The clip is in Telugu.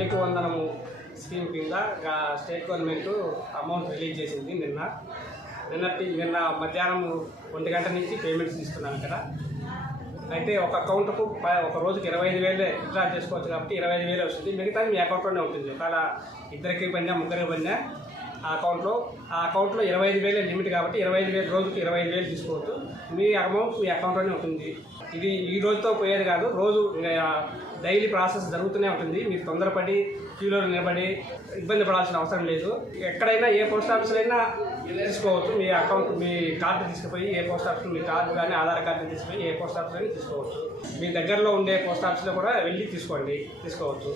తల్లికి వందనము స్కీమ్ కింద స్టేట్ గవర్నమెంట్ అమౌంట్ రిలీజ్ చేసింది నిన్న మధ్యాహ్నం 1 గంట నుంచి పేమెంట్స్ ఇస్తున్నాను ఇక్కడ. అయితే ఒక అకౌంట్కు ఒక రోజుకి 25,000 విత్డ్రా చేసుకోవచ్చు కాబట్టి 25,000 వస్తుంది. మిగతాది మీ అకౌంట్లోనే ఉంటుంది. ఒకవేళ ఇద్దరికి పడినా ముగ్గురికి పడినా ఆ అకౌంట్లో 25,000 లిమిట్ కాబట్టి 25,000 రోజుకి 25,000 తీసుకోవచ్చు. మీ అమౌంట్ మీ అకౌంట్లోనే ఉంటుంది. ఇది ఈ రోజుతో పోయేది కాదు, రోజు డైలీ ప్రాసెస్ జరుగుతూనే ఉంటుంది. మీరు తొందరపడి క్యూలో నిలబడి ఇబ్బంది పడాల్సిన అవసరం లేదు. ఎక్కడైనా ఏ పోస్ట్ ఆఫీస్లో అయినా తీసుకోవచ్చు. మీ అకౌంట్ మీ కార్డు తీసుకుపోయి ఏ పోస్ట్ ఆఫీస్లో మీ కార్డు కానీ ఆధార్ కార్డు తీసుకుపోయి ఏ పోస్ట్ ఆఫీస్లో తీసుకోవచ్చు. మీ దగ్గరలో ఉండే పోస్ట్ ఆఫీస్లో కూడా వెళ్ళి తీసుకోవచ్చు.